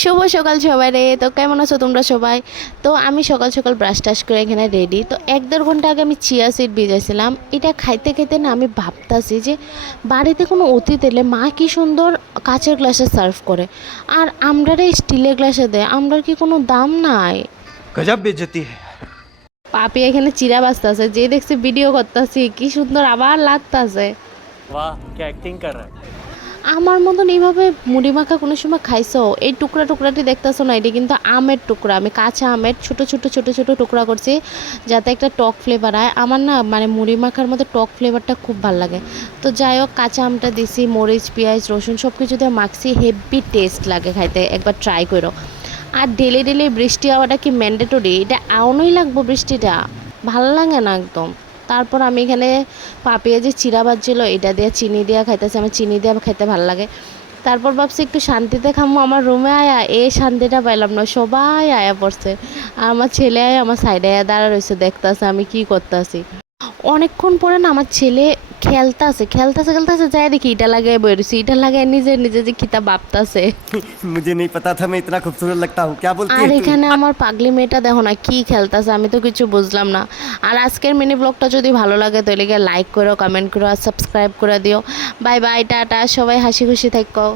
শুভ সকাল সবাই রে। তো কেমন আছো তোমরা সবাই? তো আমি সকাল সকাল ব্রাশ টাশ করে এখানে রেডি। তো 1-1.5 ঘন্টা আগে আমি চিয়া সিড ভিজাইছিলাম। এটা খাইতে খাইতে না আমি ভাবতাছি যে বাড়িতে কোনো অতিথি এলে মা কি সুন্দর কাচের গ্লাসে সার্ভ করে, আর আমরারে স্টিলের গ্লাসে দেয়। আমরার কি কোনো দাম নাই? गजब बेइज्जती है। পাপি এখানে চিরা বাজতাছে, যে দেখছে ভিডিও করতেছি কি সুন্দর আবার লাগতাছে। वाह क्या एक्टिंग कर रहा है। আমার মতন এইভাবে মুড়ি মাখা কোনো সময় খাইছো? এই টুকরা টুকরাটি দেখতেছো না, এটা কিন্তু আমের টুকরা। আমি কাঁচা আমের ছোট ছোট ছোট ছোট টুকরা করছি যাতে একটা টক ফ্লেভার হয়। আমার না মানে মুড়ি মাখার মধ্যে টক ফ্লেভারটা খুব ভালো লাগে। তো যাই হোক, কাঁচা আমটা দিছি, মরিচ পেঁয়াজ রসুন সব কিছু দিয়ে মাখছি। হেভি টেস্ট লাগে খাইতে, একবার ট্রাই করো। আর ডেলি ডেলি বৃষ্টি হওয়াটা কি ম্যান্ডেটরি? এটা আউনই লাগবো বৃষ্টিটা, ভাল লাগে না একদম। তারপর আমি এখানে পাপিয়া যে চিরা বাজছিল এটা দিয়ে চিনি দিয়ে খাইতেছি, আমার চিনি দিয়ে খাইতে ভালো লাগে। তারপর ভাবছি একটু শান্তিতে খামো, আমার রুমে আয়া এই শান্তিটা পাইলাম না, সবাই আয়া পড়ছে। আর আমার ছেলে আয়া আমার সাইডে আয়া দাঁড়া রয়েছে, দেখতাছে আমি কি করতেছি। অনেকক্ষণ পরে না আমার ছেলে খেলতাছে খেলতাছে খেলতাছে, যাই দেখি ইটা লাগাই বইছি, ইটা লাগাই নিজে নিজে যে কিতা ভাবতাছে। मुझे नहीं पता था मैं इतना खूबसूरत लगता हूँ, क्या बोलती আর है तू। এখানে আমার পাগলি মেয়েটা দেখো না কি খেলতাছে, আমি তো কিছু বুঝলাম না। আর আজকের মিনি ব্লগটা যদি ভালো লাগে তাহলে গিয়ে লাইক করো, কমেন্ট করো আর সাবস্ক্রাইব করে দিও। বাই বাই, টাটা, সবাই হাসি খুশি থাকো।